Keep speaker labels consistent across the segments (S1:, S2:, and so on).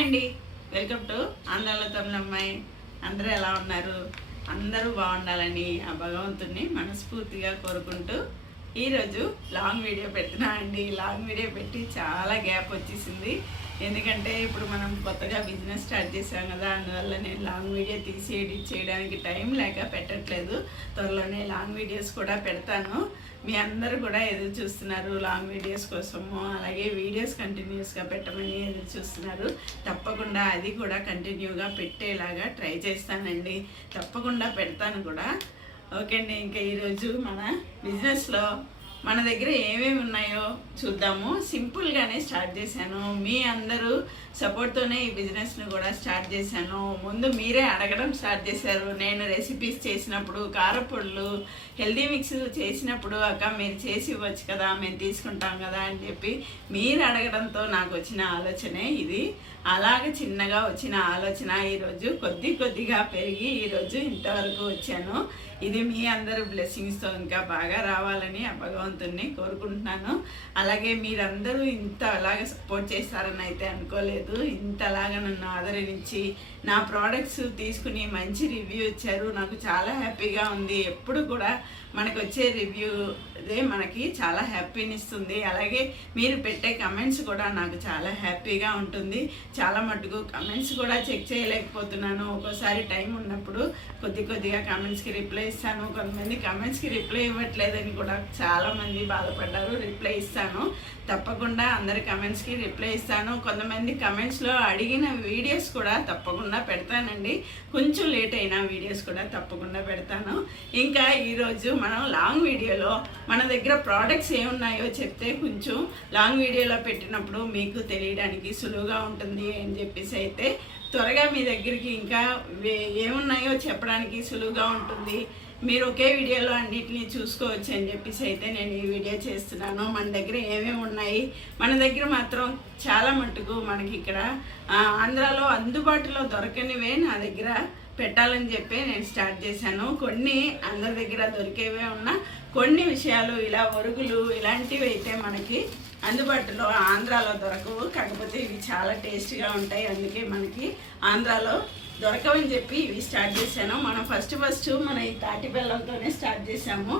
S1: Hi అండి. Welcome to ఆంధ్రాల తమిళమ్మాయి అందరూ ఎలా ఉన్నారు? అందరూ బాగుండాలని ఆ భగవంతుడిని మనస్ఫూర్తిగా కోరుకుంటూ ఈరోజు లాంగ్ వీడియో పెట్టినా అండి. లాంగ్ వీడియో పెట్టి చాలా గ్యాప్ వచ్చేసింది. ఎందుకంటే ఇప్పుడు మనం కొత్తగా బిజినెస్ స్టార్ట్ చేసాం కదా అందువల్ల నేను లాంగ్ వీడియో తీసి ఎడిట్ చేయడానికి టైం లేక పెట్టట్లేదు. త్వరలోనే లాంగ్ వీడియోస్ కూడా పెడతాను. మీ అందరూ కూడా ఎదురు చూస్తున్నారు లాంగ్ వీడియోస్ కోసము. అలాగే వీడియోస్ కంటిన్యూస్గా పెట్టమని ఎదురు చూస్తున్నారు. తప్పకుండా అది కూడా కంటిన్యూగా పెట్టేలాగా ట్రై చేస్తానండి. తప్పకుండా పెడతాను కూడా. ఓకే అండి ఇంకా ఈరోజు మన బిజినెస్లో మన దగ్గర ఏమేమి ఉన్నాయో చూద్దాము. సింపుల్గానే స్టార్ట్ చేశాను. మీ అందరూ సపోర్ట్తోనే ఈ బిజినెస్ను కూడా స్టార్ట్ చేశాను. ముందు మీరే అడగడం స్టార్ట్ చేశారు. నేను రెసిపీస్ చేసినప్పుడు కారపొడులు హెల్దీ మిక్స్ చేసినప్పుడు అక్క మీరు చేసి ఇవ్వచ్చు కదా మేము తీసుకుంటాం కదా అని చెప్పి మీరు అడగడంతో నాకు వచ్చిన ఆలోచనే ఇది. అలాగ చిన్నగా వచ్చిన ఆలోచన ఈరోజు కొద్ది కొద్దిగా పెరిగి ఈరోజు ఇంతవరకు వచ్చాను. ఇది మీ అందరు బ్లెస్సింగ్స్తో ఇంకా బాగా రావాలని ఆ భగవంతుణ్ణి కోరుకుంటున్నాను. అలాగే మీరందరూ ఇంత అలాగ సపోర్ట్ చేస్తారని అయితే అనుకోలేదు. ఇంతలాగా నన్ను ఆదరించి నా ప్రోడక్ట్స్ తీసుకుని మంచి రివ్యూ ఇచ్చారు. నాకు చాలా హ్యాపీగా ఉంది. ఎప్పుడు కూడా మనకు వచ్చే రివ్యూ అదే మనకి చాలా హ్యాపీని ఇస్తుంది అలాగే మీరు పెట్టే కమెంట్స్ కూడా నాకు చాలా హ్యాపీగా ఉంటుంది. చాలా మటుకు కమెంట్స్ కూడా చెక్ చేయలేకపోతున్నాను. ఒక్కోసారి టైం ఉన్నప్పుడు కొద్ది కొద్దిగా కమెంట్స్కి రిప్లై ఇస్తాను. కొంతమంది కమెంట్స్కి రిప్లై ఇవ్వట్లేదని కూడా చాలామంది బాధపడ్డారు. రిప్లై ఇస్తాను. తప్పకుండా అందరి కమెంట్స్కి రిప్లై ఇస్తాను. కొంతమంది కమెంట్స్లో అడిగిన వీడియోస్ కూడా తప్పకుండా పెడతానండి. కొంచెం లేట్ అయిన వీడియోస్ కూడా తప్పకుండా పెడతాను. ఇంకా ఈరోజు మనం లాంగ్ వీడియోలో మన దగ్గర ప్రోడక్ట్స్ ఏమున్నాయో చెప్తే కొంచెం లాంగ్ వీడియోలో పెట్టినప్పుడు మీకు తెలియడానికి సులువుగా ఉంటుంది అని చెప్పేసి అయితే త్వరగా మీ దగ్గరికి ఇంకా వే- ఏమున్నాయో చెప్పడానికి సులువుగా ఉంటుంది. మీరు ఒకే వీడియోలో అన్నిటిని చూసుకోవచ్చు అని చెప్పేసి అయితే నేను ఈ వీడియో చేస్తున్నాను. మన దగ్గర ఏమేమి ఉన్నాయి? మన దగ్గర మాత్రం చాలా మటుకు మనకి ఇక్కడ ఆంధ్రాలో అందుబాటులో దొరకనివే నా దగ్గర పెట్టాలని చెప్పి నేను స్టార్ట్ చేశాను. కొన్ని అందరి దగ్గర దొరికేవే ఉన్నా కొన్ని విషయాలు ఇలా ఒరుగులు ఇలాంటివి అయితే మనకి అందుబాటులో ఆంధ్రాలో దొరకవు. కాకపోతే ఇవి చాలా టేస్టీగా ఉంటాయి. అందుకే మనకి ఆంధ్రాలో దొరకవని చెప్పి ఇవి స్టార్ట్ చేశాను. మనం ఫస్ట్ ఫస్ట్ మన ఈ తాటి బెల్లంతోనే స్టార్ట్ చేసాము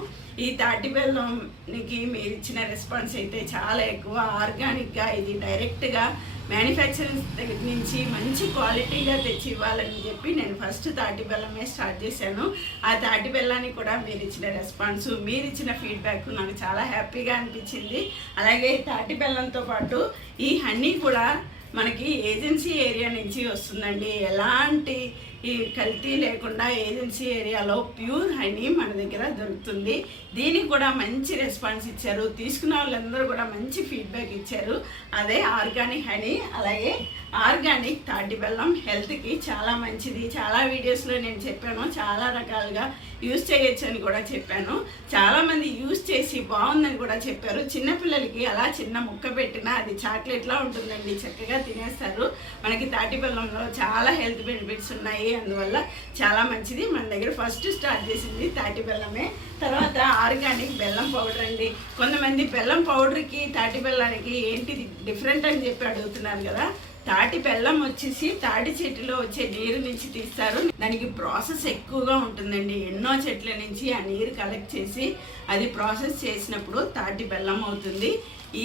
S1: ఈ తాటి బెల్లంకి మీరు ఇచ్చిన రెస్పాన్స్ అయితే చాలా ఎక్కువ. ఆర్గానిక్గా ఇది డైరెక్ట్గా మ్యానుఫ్యాక్చరింగ్ దగ్గర నుంచి మంచి క్వాలిటీగా తెచ్చి ఇవ్వాలని చెప్పి నేను ఫస్ట్ తాటి బెల్లమే స్టార్ట్ చేశాను. ఆ తాటి బెల్లానికి కూడా మీరు ఇచ్చిన రెస్పాన్స్ మీరు ఇచ్చిన ఫీడ్బ్యాక్ నాకు చాలా హ్యాపీగా అనిపించింది. అలాగే తాటి బెల్లంతో పాటు ఈ హనీ కూడా మనకి ఏజెన్సీ ఏరియా నుంచి వస్తుందండి. ఎలాంటి ఈ కల్తీ లేకుండా ఏజెన్సీ ఏరియాలో ప్యూర్ హనీ మన దగ్గర దొరుకుతుంది. దీనికి కూడా మంచి రెస్పాన్స్ ఇచ్చారు. తీసుకున్న వాళ్ళందరూ కూడా మంచి ఫీడ్బ్యాక్ ఇచ్చారు. అదే ఆర్గానిక్ హనీ అలాగే ఆర్గానిక్ తాటి బెల్లం హెల్త్కి చాలా మంచిది. చాలా వీడియోస్లో నేను చెప్పాను. చాలా రకాలుగా యూస్ చేయొచ్చు అని కూడా చెప్పాను. చాలామంది యూస్ చేసి బాగుందని కూడా చెప్పారు. చిన్నపిల్లలకి అలా చిన్న ముక్క పెట్టినా అది చాక్లెట్లా ఉంటుందండి. చక్కగా తినేస్తారు. మనకి తాటి బెల్లంలో చాలా హెల్త్ బెనిఫిట్స్ ఉన్నాయి. అందువల్ల చాలా మంచిది. మన దగ్గర ఫస్ట్ స్టార్ట్ చేసింది తాటి బెల్లమే. తర్వాత ఆర్గానిక్ బెల్లం పౌడర్ అండి. కొంతమంది బెల్లం పౌడర్కి తాటి బెల్లానికి ఏంటి డిఫరెంట్ అని చెప్పి అడుగుతున్నారు కదా. తాటి బెల్లం వచ్చేసి తాటి చెట్టులో వచ్చే నీరు నుంచి తీస్తారు. దానికి ప్రాసెస్ ఎక్కువగా ఉంటుందండి. ఎన్నో చెట్ల నుంచి ఆ నీరు కలెక్ట్ చేసి అది ప్రాసెస్ చేసినప్పుడు తాటి బెల్లం అవుతుంది.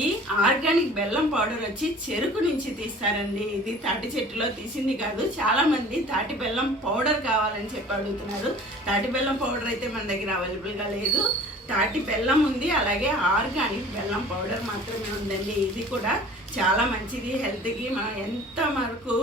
S1: ఈ ఆర్గానిక్ బెల్లం పౌడర్ వచ్చి చెరుకు నుంచి తీస్తారండి. ఇది తాటి చెట్టులో తీసింది కాదు చాలామంది తాటి బెల్లం పౌడర్ కావాలని చెప్పి అడుగుతున్నారు. తాటి బెల్లం పౌడర్ అయితే మన దగ్గర అవైలబుల్గా లేదు. తాటి బెల్లం ఉంది అలాగే ఆర్గానిక్ బెల్లం పౌడర్ మాత్రమే ఉందండి. ఇది కూడా చాలా మంచిది హెల్త్కి మనం ఎంత వరకు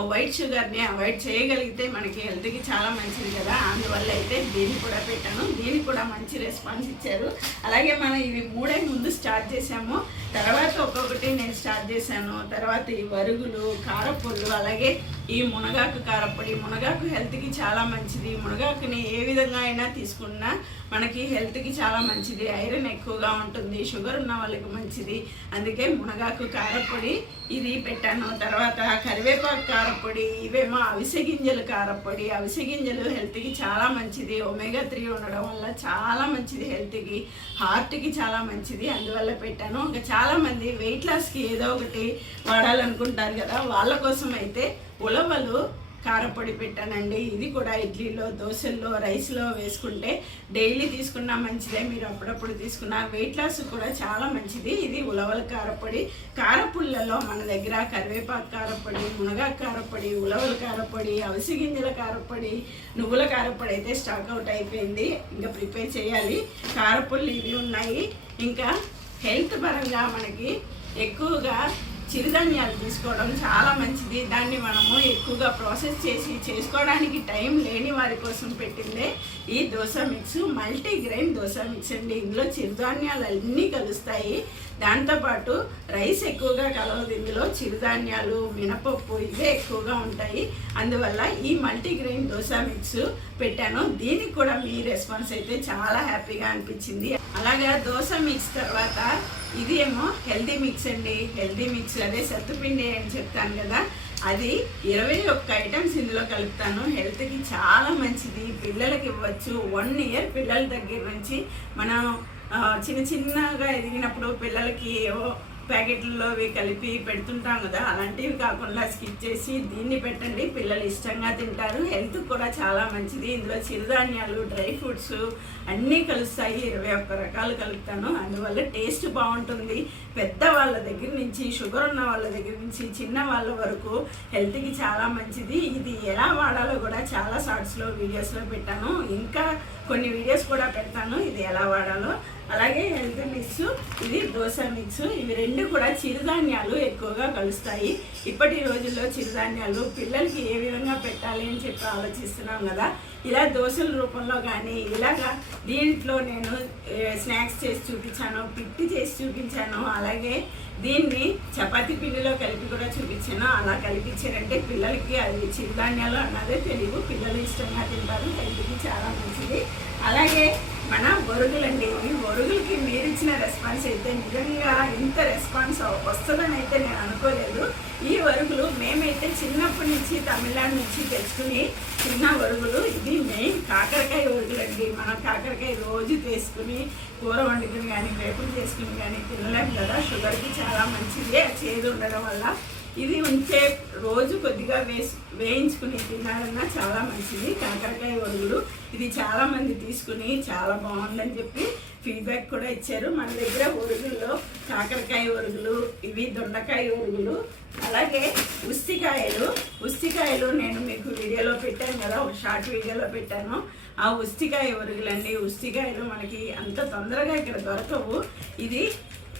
S1: వైట్ షుగర్ని అవాయిడ్ చేయగలిగితే మనకి హెల్త్కి చాలా మంచిది కదా. అందువల్ల అయితే దీన్ని కూడా పెట్టాను. దీనికి కూడా మంచి రెస్పాన్స్ ఇచ్చారు. అలాగే మనం ఇవి మూడే ముందు స్టార్ట్ చేసాము. తర్వాత ఒక్కొక్కటి నేను స్టార్ట్ చేశాను. తర్వాత ఈ వరుగులు కారపొళ్ళు అలాగే ఈ మునగాకు కారపొడి. మునగాకు హెల్త్కి చాలా మంచిది. మునగాకుని ఏ విధంగా అయినా తీసుకున్నా మనకి హెల్త్కి చాలా మంచిది. ఐరన్ ఎక్కువగా ఉంటుంది. షుగర్ ఉన్న వాళ్ళకి మంచిది. అందుకే మునగాకు కారపొడి ఇది పెట్టాను. తర్వాత కరివేపాకు కారపొడి ఇవేమో అవిసె గింజలు కారపొడి అవిసె గింజలు హెల్త్కి చాలా మంచిది. ఒమేగా త్రీ ఉండడం వల్ల చాలా మంచిది హెల్త్కి. హార్ట్కి చాలా మంచిది. అందువల్ల పెట్టాను. ఇంకా చాలా మంది వెయిట్ లాస్కి ఏదో ఒకటి వాడాలనుకుంటారు కదా వాళ్ళ కోసం అయితే ఉలవలు కారపొడి పెట్టానండి. ఇది కూడా ఇడ్లీలో దోశల్లో రైస్లో వేసుకుంటే డైలీ తీసుకున్నా మంచిదే. మీరు అప్పుడప్పుడు తీసుకున్న వెయిట్ లాస్ కూడా చాలా మంచిది. ఇది ఉలవల కారపొడి కారపుళ్ళలో మన దగ్గర కరివేపాకు కారపొడి మునగాకు కారపొడి ఉలవల కారపొడి అవిసి గింజల కారపొడి నువ్వుల కారపొడి అయితే స్టాక్ అవుట్ అయిపోయింది. ఇంకా ప్రిపేర్ చేయాలి. కారపుళ్ళు ఇవి ఉన్నాయి. ఇంకా హెల్త్ పరంగా మనకి ఎక్కువగా చిరుధాన్యాలు తీసుకోవడం చాలా మంచిది. దాన్ని మనము ఎక్కువగా ప్రాసెస్ చేసి చేసుకోవడానికి టైం లేని వారి కోసం పెట్టిందే ఈ dosa mix multigrain dosa mix అండి. ఇందులో చిరుధాన్యాలు అన్నీ కలుస్తాయి దాంతోపాటు రైస్ ఎక్కువగా కలవదు. ఇందులో చిరుధాన్యాలు మినపప్పు ఇవే ఎక్కువగా ఉంటాయి. అందువల్ల ఈ మల్టీగ్రెయిన్ దోశ మిక్స్ పెట్టాను. దీనికి కూడా మీ రెస్పాన్స్ అయితే చాలా హ్యాపీగా అనిపించింది. అలాగే దోశ మిక్స్ తర్వాత ఇది ఏమో హెల్దీ మిక్స్ అండి హెల్దీ మిక్స్ అదే సత్తుపిండి అని చెప్తాను కదా. అది ఇరవై ఒక్క ఐటమ్స్ ఇందులో కలుపుతాను. హెల్త్కి చాలా మంచిది. పిల్లలకి ఇవ్వచ్చు. వన్ ఇయర్ పిల్లల దగ్గర నుంచి మనం చిన్న చిన్నగా ఎదిగినప్పుడు పిల్లలకి ఏవో ప్యాకెట్లలో అవి కలిపి పెడుతుంటాం కదా అలాంటివి కాకుండా స్కిప్ చేసి దీన్ని పెట్టండి. పిల్లలు ఇష్టంగా తింటారు. హెల్త్ కూడా చాలా మంచిది. ఇందులో చిరుధాన్యాలు డ్రై ఫ్రూట్స్ అన్నీ కలుస్తాయి. ఇరవై ఒక్క రకాలు కలుపుతాను. అందువల్ల టేస్ట్ బాగుంటుంది. పెద్ద వాళ్ళ దగ్గర నుంచి షుగర్ ఉన్న వాళ్ళ దగ్గర నుంచి చిన్న వాళ్ళ వరకు హెల్త్కి చాలా మంచిది. ఇది ఎలా వాడాలో కూడా చాలా షార్ట్స్లో వీడియోస్లో పెట్టాను. ఇంకా కొన్ని వీడియోస్ కూడా పెడతాను. ఇది ఎలా వాడాలో అలాగే హెల్త్ మిక్స్ ఇది దోశ మిక్స్. ఇవి రెండు కూడా చిరుధాన్యాలు ఎక్కువగా కలుస్తాయి. ఇప్పటి రోజుల్లో చిరుధాన్యాలు పిల్లలకి ఏ విధంగా పెట్టాలి అని చెప్పి ఆలోచిస్తున్నాం కదా. ఇలా దోశల రూపంలో కానీ ఇలాగా దీంట్లో నేను స్నాక్స్ చేసి చూపించాను పిట్టి చేసి చూపించాను. అలాగే దీన్ని చపాతీ పిండిలో కలిపి కూడా చూపించాను. అలా కలిపించారంటే పిల్లలకి అది చిరుధాన్యాలు అన్నదే తెలియదు పిల్లలు ఇష్టంగా తింటారు హెల్త్కి చాలా మంచిది. అలాగే మన ఒరుగులండి ఈ బొరుగులకి మీరు ఇచ్చిన రెస్పాన్స్ అయితే నిజంగా ఇంత రెస్పాన్స్ వస్తుందని అయితే నేను అనుకోలేదు. ఈ వరుగులు మేమైతే చిన్నప్పటి నుంచి తమిళనాడు నుంచి తెచ్చుకుని చిన్న వరుగులు. ఇది మెయిన్ కాకరకాయ వరుగులండి. మనం కాకరకాయ రోజు తీసుకుని కూర వండుకుని కానీ వేపులు చేసుకుని కానీ తినలేము కదా. షుగర్కి చాలా మంచిది. ఆ చేదు ఉండడం వల్ల ఇది ఉంచే రోజు కొద్దిగా వేసి వేయించుకుని తినాలన్నా చాలా మంచిది. కాకరకాయ వరుగుడు ఇది చాలామంది తీసుకుని చాలా బాగుందని చెప్పి ఫీడ్బ్యాక్ కూడా ఇచ్చారు. మన దగ్గర ఉరుగుల్లో కాకరకాయ ఉరుగులు ఇవి దొండకాయ ఉరుగులు అలాగే ఉస్తికాయలు. ఉస్తికాయలు నేను మీకు వీడియోలో పెట్టాను కదా ఒక షార్ట్ వీడియోలో పెట్టాను. ఆ ఉస్తికాయ ఉరుగులండి ఉస్తికాయలు మనకి అంత తొందరగా ఇక్కడ దొరకవు. ఇది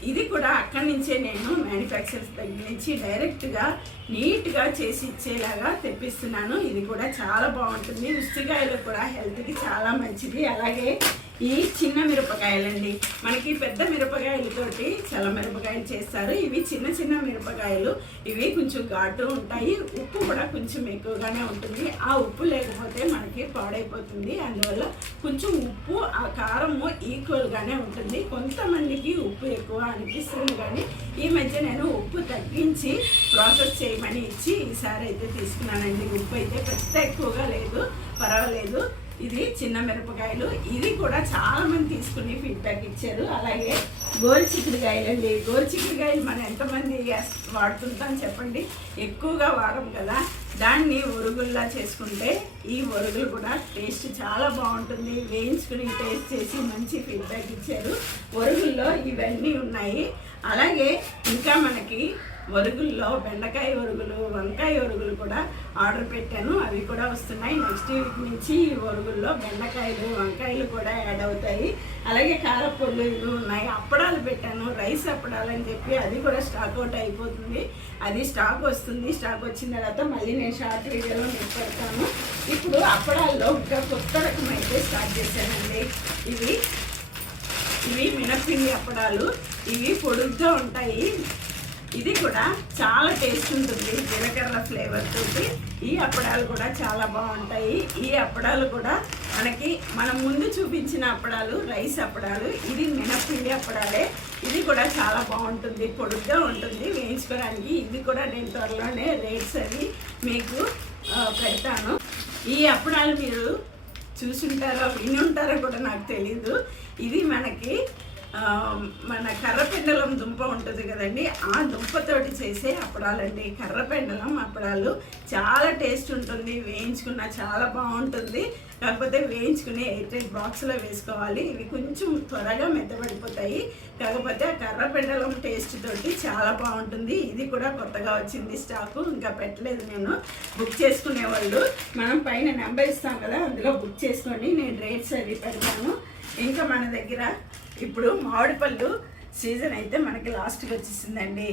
S1: ఇది కూడా అక్కడి నుంచే నేను మ్యానుఫ్యాక్చర్స్ దగ్గర నుంచి డైరెక్ట్గా నీట్గా చేసి ఇచ్చేలాగా తెప్పిస్తున్నాను. ఇది కూడా చాలా బాగుంటుంది. ఉసిరికాయలు కూడా హెల్త్కి చాలా మంచిది. అలాగే ఈ చిన్న మిరపకాయలండి. మనకి పెద్ద మిరపకాయలతోటి చల్ల మిరపకాయలు చేస్తారు. ఇవి చిన్న చిన్న మిరపకాయలు. ఇవి కొంచెం ఘాటు ఉంటాయి. ఉప్పు కూడా కొంచెం ఎక్కువగానే ఉంటుంది. ఆ ఉప్పు లేకపోతే మనకి పాడైపోతుంది. అందువల్ల కొంచెం ఉప్పు ఆ కారము ఈక్వల్గానే ఉంటుంది. కొంతమందికి ఉప్పు ఎక్కువ అనిపిస్తుంది కానీ ఈ మధ్య నేను ఉప్పు తగ్గించి ప్రాసెస్ చేయమని ఇచ్చి ఈసారి అయితే తీసుకున్నానండి. ఉప్పు అయితే పెద్ద ఎక్కువగా లేదు. పర్వాలేదు. ఇది చిన్న మిరపకాయలు. ఇది కూడా చాలా మంది తీసుకుని ఫీడ్బ్యాక్ ఇచ్చారు. అలాగే గోరు చిక్కుడుకాయలు అండి. గోరు చిక్కుడుకాయలు మనం ఎంతమంది వాడుతుంటాం చెప్పండి. ఎక్కువగా వాడం కదా. దాన్ని ఒరుగుల్లా చేసుకుంటే ఈ ఒరుగులు కూడా టేస్ట్ చాలా బాగుంటుంది. వేయించుకుని టేస్ట్ చేసి మంచి ఫీడ్బ్యాక్ ఇచ్చారు. ఒరుగుల్లో ఇవన్నీ ఉన్నాయి. అలాగే ఇంకా మనకి ఒరుగుల్లో బెండకాయ వరుగులు వంకాయ వరుగులు కూడా ఆర్డర్ పెట్టాను. అవి కూడా వస్తున్నాయి. నెక్స్ట్ వీక్ నుంచి ఈ ఒరుగుల్లో బెండకాయలు వంకాయలు కూడా యాడ్ అవుతాయి. అలాగే కారపొళ్ళు ఇవి ఉన్నాయి. అప్పడాలు పెట్టాను. రైస్ అప్పడాలు అని చెప్పి అది కూడా స్టాక్ అవుట్ అయిపోతుంది. అది స్టాక్ వస్తుంది. స్టాక్ వచ్చిన తర్వాత మళ్ళీ నేను షార్ట్ వీడియోలో మీకు పెడతాను. ఇప్పుడు అప్పడాల్లో ఇంకా కొత్త రకం అయితే స్టార్ట్ చేశానండి. ఇవి ఇవి మినప్పిండి అప్పడాలు. ఇవి పొడుగ్గా ఉంటాయి. ఇది కూడా చాలా టేస్ట్ ఉంటుంది జీలకర్ర ఫ్లేవర్ తోటి. ఈ అప్పడాలు కూడా చాలా బాగుంటాయి. ఈ అప్పడాలు కూడా మనకి మనం ముందు చూపించిన అప్పడాలు రైస్ అప్పడాలు ఇది మినపిండి అప్పడాలే. ఇది కూడా చాలా బాగుంటుంది పొడుగ్గా ఉంటుంది వేయించుకోవడానికి. ఇది కూడా నేను త్వరలోనే రేట్స్ అవి మీకు పెడతాను. ఈ అప్పడాలు మీరు చూసుంటారో విని ఉంటారో కూడా నాకు తెలీదు. ఇది మనకి మన కర్రపెండలం దుంప ఉంటుంది కదండి ఆ దుంపతోటి చేసే అప్పడాలండి. కర్రపెండలం అప్పడాలు చాలా టేస్ట్ ఉంటుంది వేయించుకున్న చాలా బాగుంటుంది. కాకపోతే వేయించుకుని ఎయిట్ బాక్స్లో వేసుకోవాలి. ఇవి కొంచెం త్వరగా మెత్తబడిపోతాయి. కాకపోతే ఆ కర్రపెండలం టేస్ట్ తోటి చాలా బాగుంటుంది. ఇది కూడా కొత్తగా వచ్చింది స్టాకు ఇంకా పెట్టలేదు నేను. బుక్ చేసుకునే వాళ్ళు మనం పైన నెంబర్ ఇస్తాం కదా అందులో బుక్ చేసుకొని నేను రేట్స్ అవి పెడతాను. ఇంకా మన దగ్గర ఇప్పుడు మామిడి పళ్ళు సీజన్ అయితే మనకి లాస్ట్కి వచ్చేసిందండి.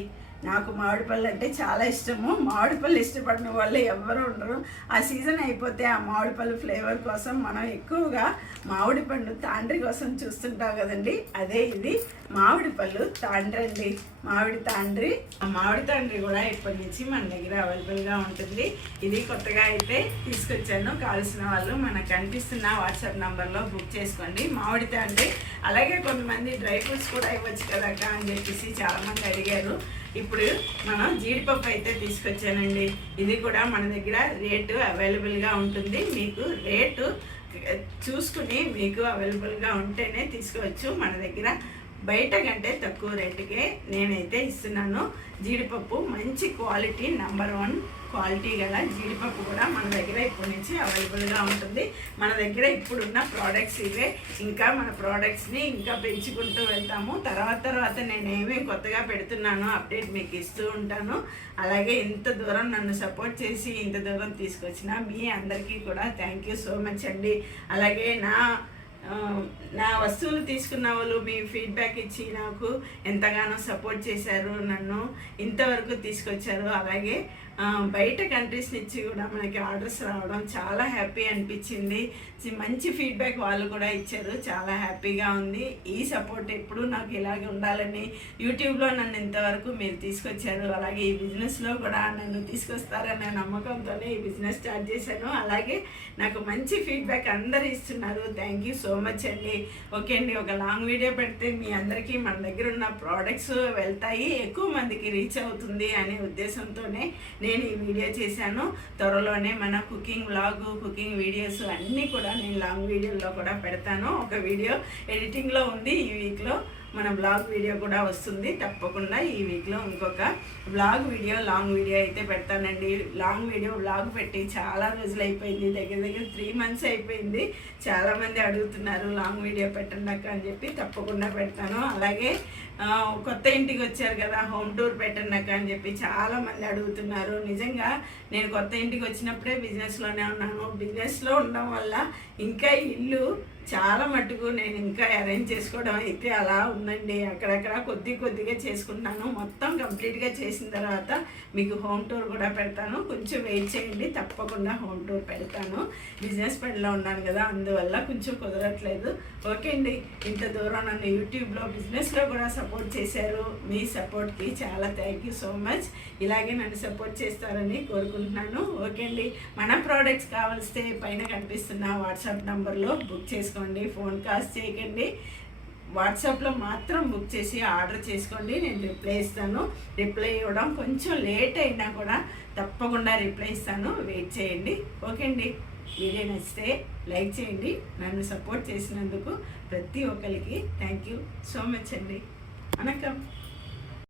S1: నాకు మామిడిపళ్ళు అంటే చాలా ఇష్టము. మామిడిపళ్ళు ఇష్టపడిన వాళ్ళు ఎవ్వరు ఉండరు. ఆ సీజన్ అయిపోతే ఆ మామిడిపళ్ళు ఫ్లేవర్ కోసం మనం ఎక్కువగా మామిడి పండు తాండ్రి కోసం చూస్తుంటాం కదండి. అదే ఇది మామిడి పళ్ళు తాండ్రి అండి. మామిడి తాండ్రి ఆ మామిడి తాండ్రి కూడా ఇప్పటి నుంచి మన దగ్గర అవైలబుల్గా ఉంటుంది. ఇది కొత్తగా అయితే తీసుకొచ్చాను. కావాల్సిన వాళ్ళు మనకు కనిపిస్తున్న వాట్సాప్ నెంబర్లో బుక్ చేసుకోండి. మామిడి తాండ్రి అలాగే కొంతమంది డ్రై ఫ్రూట్స్ కూడా ఇవ్వచ్చు కదా అని చెప్పేసి చాలామంది అడిగారు. ఇప్పుడు మనం జీడిపప్పు అయితే తీసుకొచ్చానండి. ఇది కూడా మన దగ్గర రేటు అవైలబుల్గా ఉంటుంది. మీకు రేటు చూసుకుని మీకు అవైలబుల్గా ఉంటేనే తీసుకోవచ్చు. మన దగ్గర బయట కంటే తక్కువ రేటుకే నేనైతే ఇస్తున్నాను. జీడిపప్పు మంచి క్వాలిటీ నెంబర్ వన్ క్వాలిటీ గల జీడిపప్పు కూడా మన దగ్గర ఇప్పటి నుంచి అవైలబుల్గా ఉంటుంది. మన దగ్గర ఇప్పుడున్న ప్రోడక్ట్స్ ఇవే. ఇంకా మన ప్రోడక్ట్స్ని ఇంకా పెంచుకుంటూ వెళ్తాము. తర్వాత తర్వాత నేను కొత్తగా పెడుతున్నాను అప్డేట్ మీకు ఇస్తూ ఉంటాను. అలాగే ఇంత దూరం నన్ను సపోర్ట్ చేసి ఇంత దూరం తీసుకొచ్చిన మీ అందరికీ కూడా థ్యాంక్ యూ సో మచ్ అండి. అలాగే నా Um, నా వస్తువులు తీసుకున్న వాళ్ళు మీ ఫీడ్బ్యాక్ ఇచ్చి నాకు ఎంతగానో సపోర్ట్ చేశారు నన్ను ఇంతవరకు తీసుకొచ్చారు. అలాగే బయట కంట్రీస్ నుంచి కూడా మనకి ఆర్డర్స్ రావడం చాలా హ్యాపీ అనిపించింది. మంచి ఫీడ్బ్యాక్ వాళ్ళు కూడా ఇచ్చారు. చాలా హ్యాపీగా ఉంది. ఈ సపోర్ట్ ఎప్పుడు నాకు ఇలాగే ఉండాలని యూట్యూబ్లో నన్ను ఇంతవరకు మీరు తీసుకొచ్చారు. అలాగే ఈ బిజినెస్లో కూడా నన్ను తీసుకొస్తారనే నమ్మకంతోనే ఈ బిజినెస్ స్టార్ట్ చేశాను. అలాగే నాకు మంచి ఫీడ్బ్యాక్ అందరు ఇస్తున్నారు. థ్యాంక్ యూ సో మచ్ అండి. ఓకే అండి ఒక లాంగ్ వీడియో పెడితే మీ అందరికీ మన దగ్గర ఉన్న ప్రోడక్ట్స్ వెళ్తాయి. ఎక్కువ మందికి రీచ్ అవుతుంది అనే ఉద్దేశంతోనే నేను నేను ఈ వీడియో చేశాను. త్వరలోనే మన కుకింగ్ వ్లాగ్ కుకింగ్ వీడియోస్ అన్నీ కూడా నేను లాంగ్ వీడియోలో కూడా పెడతాను. ఒక వీడియో ఎడిటింగ్లో ఉంది ఈ వీక్లో మన బ్లాగ్ వీడియో కూడా వస్తుంది. తప్పకుండా ఈ వీక్లో ఇంకొక బ్లాగ్ వీడియో లాంగ్ వీడియో అయితే పెడతానండి. లాంగ్ వీడియో బ్లాగ్ పెట్టి చాలా రోజులు అయిపోయింది. దగ్గర దగ్గర త్రీ మంత్స్ అయిపోయింది. చాలామంది అడుగుతున్నారు లాంగ్ వీడియో పెట్టండి అక్క అని చెప్పి. తప్పకుండా పెడతాను. అలాగే కొత్త ఇంటికి వచ్చారు కదా హోమ్ టూర్ పెట్టండి అక్క అని చెప్పి చాలామంది అడుగుతున్నారు. నిజంగా నేను కొత్త ఇంటికి వచ్చినప్పుడే బిజినెస్లోనే ఉన్నాను. బిజినెస్లో ఉండడం వల్ల ఇంకా ఇల్లు చాలా మట్టుకు నేను ఇంకా అరేంజ్ చేసుకోవడం అయితే అలా ఉందండి. అక్కడక్కడ కొద్ది కొద్దిగా చేసుకుంటాను మొత్తం కంప్లీట్గా చేసిన తర్వాత మీకు హోమ్ టూర్ కూడా పెడతాను. కొంచెం వెయిట్ చేయండి. తప్పకుండా హోమ్ టూర్ పెడతాను. బిజినెస్ పనిలో ఉన్నాను కదా అందువల్ల కొంచెం కుదరట్లేదు. ఓకే అండి. ఇంత దూరం నన్ను యూట్యూబ్లో బిజినెస్లో కూడా సపోర్ట్ చేశారు. మీ సపోర్ట్కి చాలా థ్యాంక్ యూ సో మచ్ ఇలాగే నన్ను సపోర్ట్ చేస్తారని కోరుకుంటున్నాను. ఓకే అండి. మన ప్రోడక్ట్స్ కావాల్సి పైన కనిపిస్తున్న వాట్సాప్ నంబర్లో బుక్ చేసుకోండి ఫోన్ కాల్స్ చేయకండి. వాట్సాప్లో మాత్రం బుక్ చేసి ఆర్డర్ చేసుకోండి నేను రిప్లై ఇస్తాను. రిప్లై ఇవ్వడం కొంచెం లేట్ అయినా కూడా తప్పకుండా రిప్లై ఇస్తాను. వెయిట్ చేయండి. ఓకే అండి వీడియో నచ్చితే లైక్ చేయండి. నన్ను సపోర్ట్ చేసినందుకు ప్రతి ఒక్కరికి థ్యాంక్ యూ సో మచ్ అండి. వణకం.